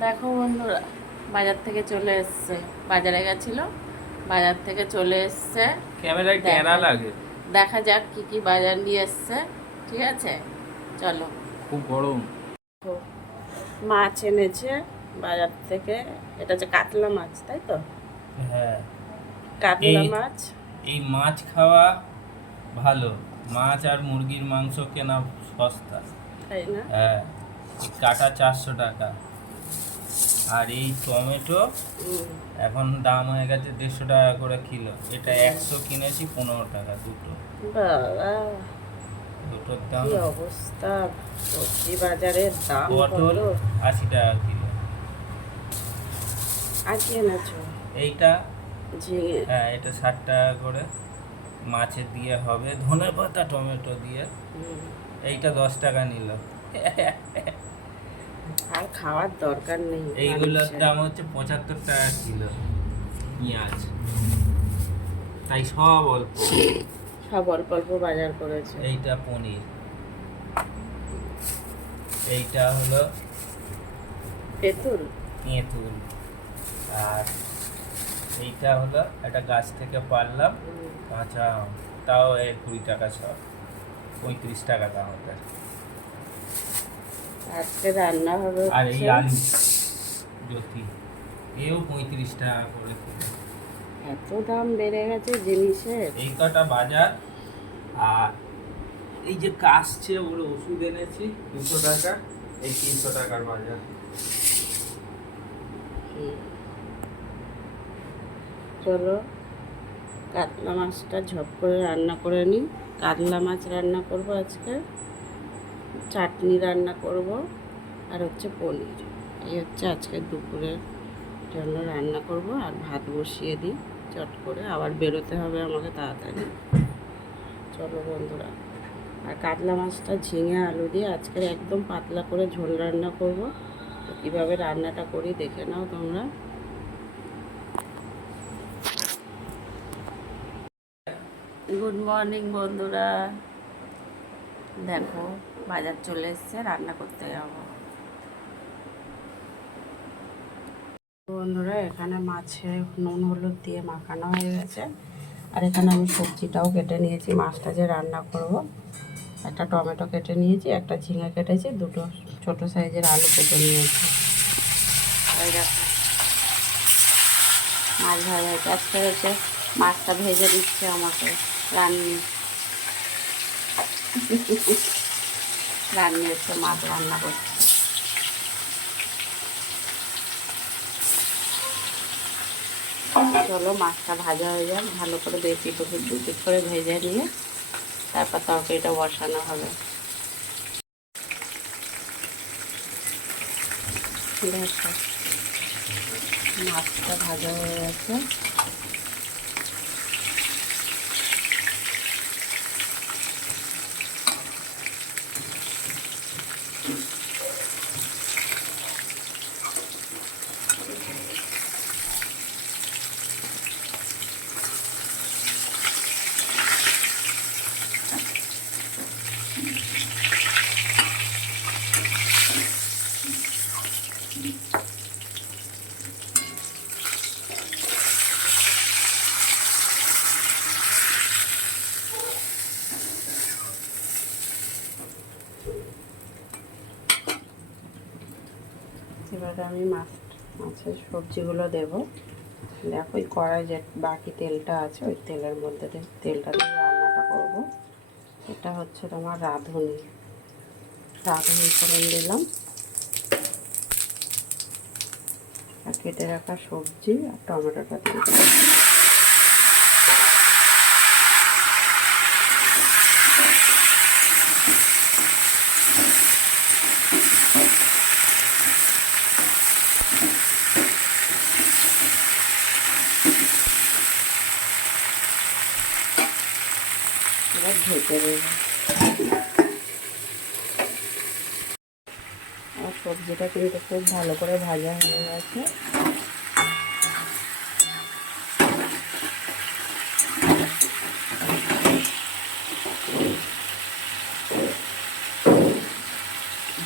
দেখো বন্ধুরা, বাজার থেকে চলে এসছে। বাজারে গেছিল, বাজার থেকে চলে এসছে। ক্যামেরায় টেরা লাগে। দেখা যাক কি কি বাজার নিয়ে এসছে। ঠিক আছে, চলো। খুব গরম। মাছ এনেছে বাজার থেকে। এটা হচ্ছে কাতলা মাছ, তাই তো? হ্যাঁ, কাতলা এই মাছ। এই মাছ খাওয়া ভালো। মাছ আর মুরগির মাংস কেনা সস্তা। তাই না? হ্যাঁ, এই কাটা 400 টাকা। আর এই টমেটো হুম, এখন দাম হয়ে গেছে 150 টাকা করে কিলো। এটা 100 কিনেছি 15 টাকা দুটো। বাবা, দুটোর দাম। কি অবস্থা! সবজি বাজারের দাম পটল কত! 80 টাকা কিলো। আর কি এনেছো? এইটা, ঝিঙে। হ্যাঁ, এটা 60 টাকা করে। মাছের দিয়ে হবে, ধনেপাতা টমেটো দিয়ে। হুম, এইটা 10 টাকা নিল। আর খাওয়ার দরকার নেই এইগুলোর মানুষের। দাম হচ্ছে 75 টাকা কিলো পেঁয়াজ। তাই সব অল্প। সব অল্প অল্প বাজার করেছে। এইটা পনির, এইটা হলো তেঁতুল। তেঁতুল। আর এইটা হলো একটা গাছ থেকে পারলাম কাঁচা আম, তাও 20 টাকা সব, 35 টাকা দাম ওটা। আজকে রান্না হবে আর এই হচ্ছে। আলু জ্যোতি, এও 35 টাকা করে কিলো। এত দাম বেড়ে গেছে জিনিসের। এই কটা বাজার। আর এই যে কাশছে ওর ওষুধ এনেছি 200 টাকা। এই 300 টাকার বাজার। হুম, চলো কাতলা মাছটা ঝপ করে রান্না করে নিই। কাতলা মাছ রান্না করব আজকে, চাটনি রান্না করব, আর হচ্ছে পনির। এই হচ্ছে আজকে দুপুরের জন্য রান্না করব। আর ভাত বসিয়ে দিই চট করে, আবার বেরোতে হবে আমাকে তাড়াতাড়ি। চলো বন্ধুরা, আর কাতলা মাছটা ঝিঙে আলু দিয়ে আজকের একদম পাতলা করে ঝোল রান্না করব। তো কীভাবে রান্নাটা করি দেখে নাও তোমরা। গুড মর্নিং বন্ধুরা। দেখো, বাজার চলে এসছে, রান্না করতে যাবো। বন্ধুরা, এখানে মাছে নুন হলুদ দিয়ে মাখানো হয়ে গেছে। আর এখানে আমি সবজিটাও কেটে নিয়েছি, মাছটা যে রান্না করব। একটা টমেটো কেটে নিয়েছি, একটা ঝিঙে কেটেছি, দুটো ছোট সাইজের আলু কেটে নিয়েছি। এই দেখো, মাছ ভাজা হয়েছে। আজকে হচ্ছে মাছটা ভেজে দিচ্ছে আমাকে রান্নি। রান্নি হচ্ছে মাছ রান্না করছে। চলো মাছটা ভাজা হয়ে যাক ভালো করে, বেশি দু পিট করে ভেজে নিয়ে তারপর তরকারিটা বসানো হবে। দেখো, মাছটা ভাজা হয়ে গেছে। এবারে আমি মাছের সবজিগুলো দেবো। দেখো, ওই কড়াই যে বাকি তেলটা আছে ওই তেলের মধ্যে তেলটা দিয়ে রান্নাটা করব। এটা হচ্ছে তোমার রাঁধুনি ফোড়ন দিলাম, আর কেটে রাখা সবজি আর টমেটোটা দিয়ে দিলাম। এবার ঢেকে দেবো। আর সবজিটা কিন্তু খুব ভালো করে ভাজা হয়ে গেছে।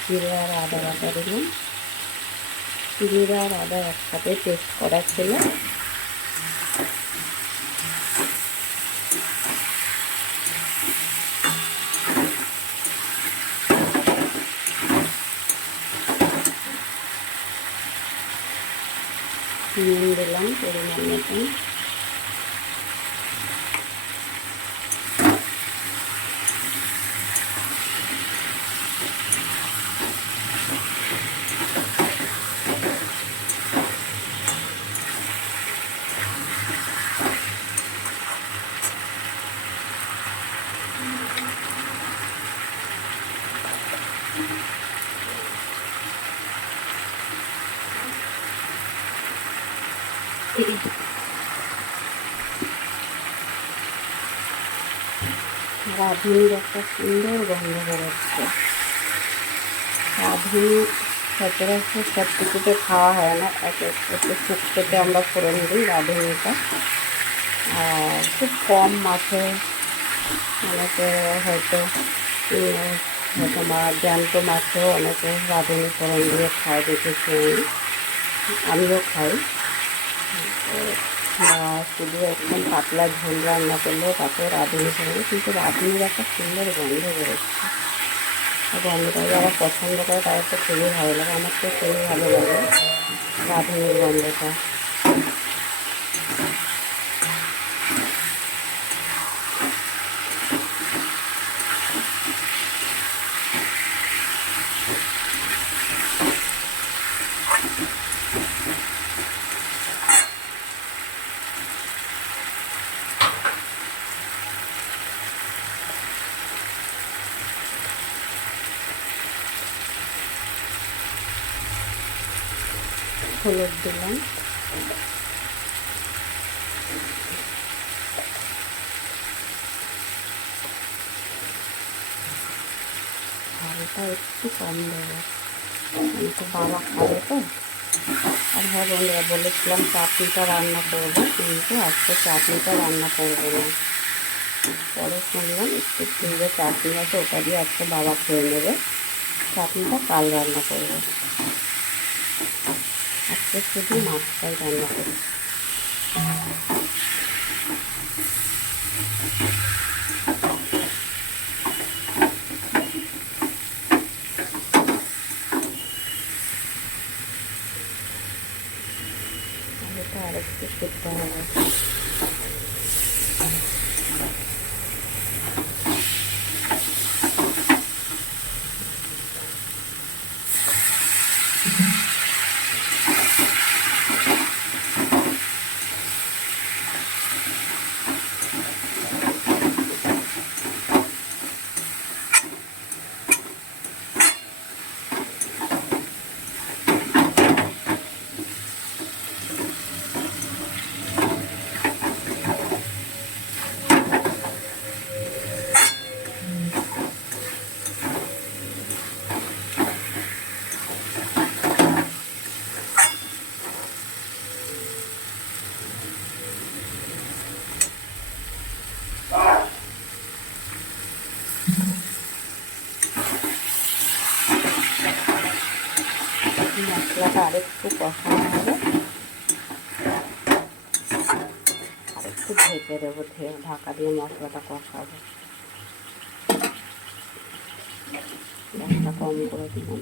জিরে আর আদা বাটা দিলাম। জিরা আর আদা একসাথে পেস্ট করা ছিল। নুন দিলাম পরিমাণ মতন। রাঁধুনির একটা সুন্দর গন্ধ বেরোচ্ছে। রাঁধুনি সচরাচর সব কিছুতে খাওয়া হয় না, একটু শুক্তোতে আমরা ফোড়ন দিই রাঁধুনিটা। আর খুব কম মাছে অনেকে হয়তো হয়তো জ্যান্ত মাছেও অনেকে রাঁধুনি ফোড়ন দিয়ে খায়, দেখেছি আমিও খাই। শুধু একদম পাতলা ঝোল রান্না করলেও তাতেও রাঁধুনি ফোড়ন, কিন্তু রাঁধুনির একটা সুন্দর গন্ধ বেরোচ্ছে। গন্ধটা যারা পছন্দ করে তাদের তো খুবই ভালো লাগে, আমার তো খুবই ভালো লাগে রাঁধুনির গন্ধটা। হলুদ দিলাম, ঝালটা একটু কম দেবো, আমি তো বাবা খাবে তো। আর হ্যাঁ বন্ধুরা, বলেছিলাম চাটনিটা রান্না করবো, কিন্তু আজকে চাটনিটা রান্না করবো না। পরে শুনলাম একটু ফ্রিজে চাটনি আছে, ওটা দিয়ে আজকে বাবা খেয়ে নেবে। চাটনিটা কাল রান্না করবো, আজকে শুধু মাছটাই রান্না করবো। এটা আরেকটু সিদ্ধ হবে। মশলাটা আরেকটু কষানো হবে, আরেকটু ঢেকে দেবো, ঢাকা দিয়ে মশলাটা কষাবো। গ্যাসটা কম করে দিলাম।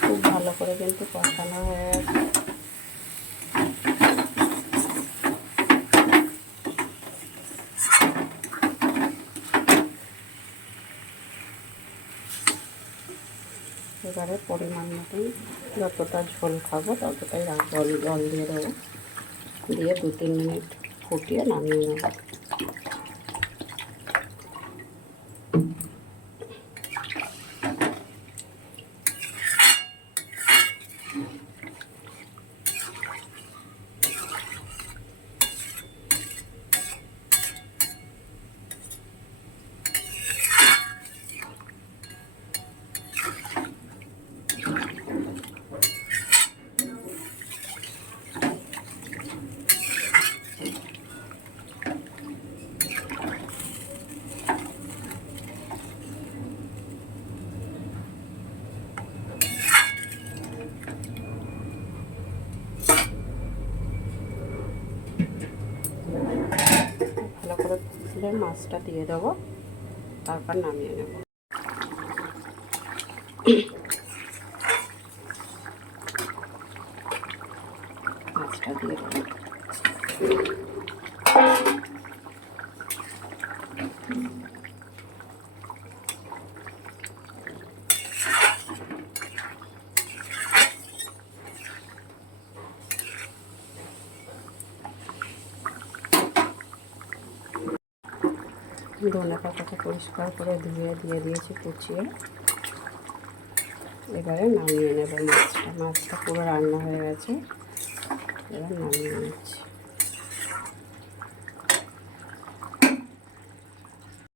খুব ভালো করে কিন্তু কষানো হয়ে গেছে। এবারে পরিমাণ মতন যতটা ঝোল খাবো ততটাই জল দিয়ে দেবো, দিয়ে 2-3 মিনিট ফুটিয়ে নামিয়ে নেব। তেলে মাছটা দিয়ে দেবো, তারপর নামিয়ে নেব। মাছটা দিয়ে দেবো। ধনে পাতাটা পরিষ্কার করে ধুয়ে দিয়ে দিয়েছি কুচিয়ে। এবারে নামিয়ে নেব মাছটা। মাছটা পুরো রান্না হয়ে গেছে, এবার নামিয়ে নিচ্ছি।